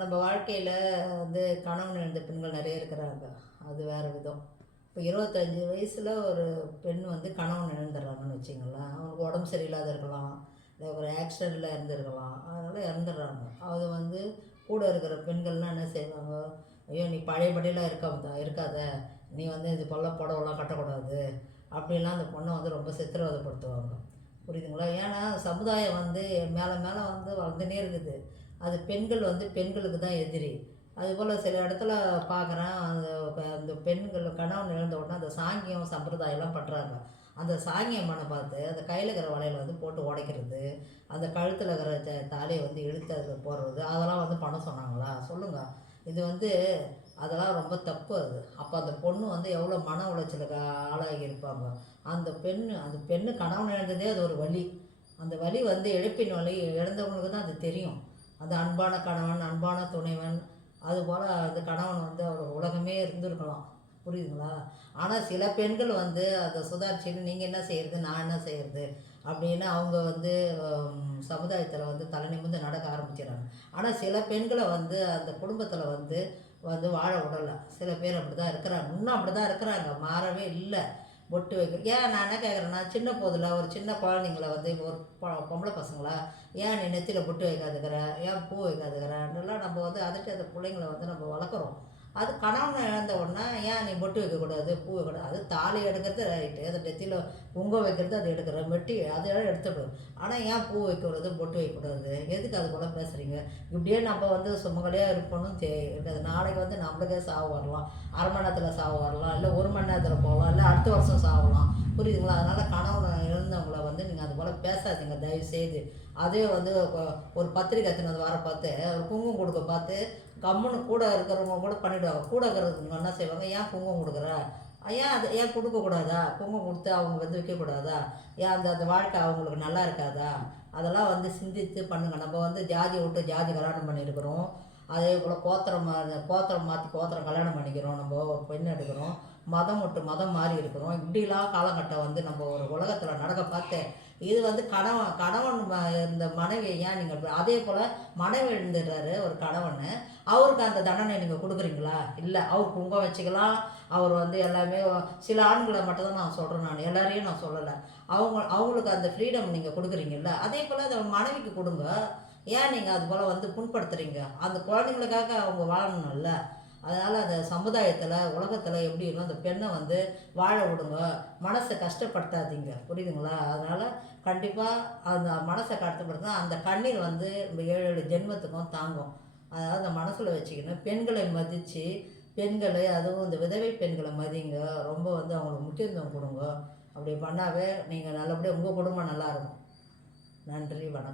நம்ம வாழ்க்கையில் வந்து கணவன் இழந்த பெண்கள் நிறைய இருக்கிறாங்க. அது வேறு விதம். இப்போ 25 வயசில் ஒரு பெண் வந்து கணவன் இழந்துடுறாங்கன்னு வச்சுங்களேன். அவங்களுக்கு உடம்பு சரியில்லாத இருக்கலாம், இல்லை ஒரு ஆக்சிடெண்ட்டில் இறந்துருக்கலாம், அதனால் இறந்துடுறாங்க. அது வந்து கூட இருக்கிற பெண்கள்லாம் என்ன செய்வாங்க, ஐயோ நீ பழையபடியெலாம் இருக்காத, நீ வந்து இது போல் புடவெல்லாம் கட்டக்கூடாது அப்படின்லாம் அந்த பொண்ணை வந்து ரொம்ப சித்திரவதைப்படுத்துவாங்க. புரியுதுங்களா? ஏன்னா சமுதாயம் வந்து மேலே மேலே வந்து வளர்ந்துனே இருக்குது. அது பெண்கள் வந்து பெண்களுக்கு தான் எதிரி. அதுபோல் சில இடத்துல பார்க்குறேன், அந்த பெண்கள் கணவன் இழந்த உடனே அந்த சாங்கியம் சம்பிரதாயம்லாம் பண்ணுறாங்க. அந்த சாங்கியம் பண்ண பார்த்து அந்த கையில் இருக்கிற வளையல வந்து போட்டு உடைக்கிறது, அந்த கழுத்தில் இருக்கிற தாலியை வந்து இழுத்து அதில் போடுறது, அதெல்லாம் வந்து பண்ண சொன்னாங்களா? சொல்லுங்கள். இது வந்து அதெல்லாம் ரொம்ப தப்பு அது. அப்போ அந்த பொண்ணு வந்து எவ்வளோ மன உளைச்சலுக்கு ஆளாகி இருப்பாங்க. அந்த பெண்ணு கணவன் இழந்ததே அது ஒரு வலி. அந்த வலி வந்து இழப்பின் வலி இழந்தவங்களுக்கு தான் அது தெரியும். அந்த அன்பான கணவன், அன்பான துணைவன், அதுபோல் அந்த கணவன் வந்து அவர் உலகமே இருந்திருக்கலாம். புரியுதுங்களா? ஆனால் சில பெண்கள் வந்து அதை சுதாரிச்சுட்டு நீங்கள் என்ன செய்கிறது, நான் என்ன செய்கிறது அப்படின்னு அவங்க வந்து சமுதாயத்தில் வந்து தலை நிமிர்ந்து நடக்க ஆரம்பிச்சிடறாங்க. ஆனால் சில பெண்களை வந்து அந்த குடும்பத்தில் வந்து வந்து வாழ விடலை. சில பேர் அப்படி தான் இருக்கிறாங்க, இன்னும் அப்படி தான் இருக்கிறாங்க, மாறவே இல்லை. பொட்டு வைக்க ஏன் நான் என்ன கேட்குறேன்னா, சின்ன போதில் ஒரு சின்ன குழந்தைங்கள வந்து ஒரு பொம்பளை பசங்களா, ஏன் நீ நெத்தியில் பொட்டு வைக்காதுக்கிற, ஏன் பூ வைக்காதுக்கிறன்றலாம் நம்ம வந்து அதட்டு அந்த பிள்ளைங்கள வந்து நம்ம வளர்க்குறோம். அது கணவனை இழந்த உடனே ஏன் நீ பொட்டு வைக்கக்கூடாது, பூ வைக்கக்கூடாது, அது தாலி எடுக்கிறது ரைட்டு, அதை நெத்தியில் குங்குமம் வைக்கிறது அது எடுக்கிற மெட்டி அதெல்லாம் எடுத்துடும். ஆனால் ஏன் பூ வைக்கக்கூடாது, பொட்டு வைக்கக்கூடாது, எதுக்கு அது போல் பேசுகிறீங்க? இப்படியே நம்ம வந்து சுமங்கலியாக இருக்கணும் நாளைக்கு வந்து நம்மளுக்கே சாவு வரலாம், அரை மணி நேரத்தில் சாவு வரலாம், இல்லை ஒரு மணி நேரத்தில் போகலாம், இல்லை அடுத்த வருஷம் சாகலாம். புரியுதுங்களா? அதனால் கணவனை இழந்தவங்கள வந்து நீங்கள் அது போல் பேசாதீங்க தயவுசெய்து. அதே வந்து ஒரு பத்திரிக்கை எடுத்துன்னு வந்து வர பார்த்து ஒரு குங்குமம் கொடுக்க பார்த்து கம்முன்னு கூட இருக்கிறவங்க கூட பண்ணிவிடுவாங்க. கூட இருக்கிறவங்க என்ன செய்வாங்க, ஏன் குங்குமம் கொடுக்குற, ஏன் அது ஏன் கொடுக்கக்கூடாதா, குங்குமம் கொடுத்து அவங்க வந்து வைக்கக்கூடாதா, ஏன் அந்த அந்த வாழ்க்கை அவங்களுக்கு நல்லா இருக்காதா, அதெல்லாம் வந்து சிந்தித்து பண்ணுங்கள். நம்ம வந்து ஜாதியை விட்டு ஜாதி கல்யாணம் பண்ணியிருக்கிறோம். அதே போல் கோத்திரம் மாற்றி கோத்திரம் கல்யாணம் பண்ணிக்கிறோம். நம்ம ஒரு பெண் எடுக்கிறோம், மதம் விட்டு மதம் மாறி இருக்கிறோம். இப்படிலாம் காலகட்டம் வந்து நம்ம ஒரு உலகத்தில் நடக்க பார்த்து இது வந்து கணவன் இந்த மனைவியை ஏன் நீங்கள் அதே போல் மனைவி எழுந்துடுறாரு ஒரு கணவன், அவருக்கு அந்த தண்டனை நீங்கள் கொடுக்குறீங்களா? இல்லை, அவர் குங்குமம் வச்சுக்கலாம், அவர் வந்து எல்லாமே சில ஆண்களை மட்டும்தான் நான் சொல்கிறேன், நான் எல்லாரையும் நான் சொல்லலை. அவங்களுக்கு அந்த ஃப்ரீடம் நீங்கள் கொடுக்குறீங்கல்ல, அதே போல் அதை மனைவிக்கு கொடுங்க. ஏன் நீங்கள் அது போல் வந்து புண்படுத்துகிறீங்க? அந்த குழந்தைங்களுக்காக அவங்க வாழணும்ல. அதனால் அந்த சமுதாயத்தில் உலகத்தில் எப்படி இருக்கும், அந்த பெண்ணை வந்து வாழ விடுங்க, மனசை கஷ்டப்படுத்தாதீங்க. புரியுதுங்களா? அதனால் கண்டிப்பாக அந்த மனசை கஷ்டப்படுத்தினா அந்த கண்ணீர் வந்து 7 ஜென்மத்துக்கும் தாங்கும். அதாவது அந்த மனசில் வச்சுக்கணும். பெண்களை மதித்து பெண்களை, அதுவும் இந்த விதவை பெண்களை மதிங்க. ரொம்ப வந்து அவங்களுக்கு முக்கியத்துவம் கொடுங்க. அப்படி பண்ணாவே நீங்கள் நல்லபடியாக உங்கள் குடும்பம் நல்லாயிருக்கும். நன்றி, வணக்கம்.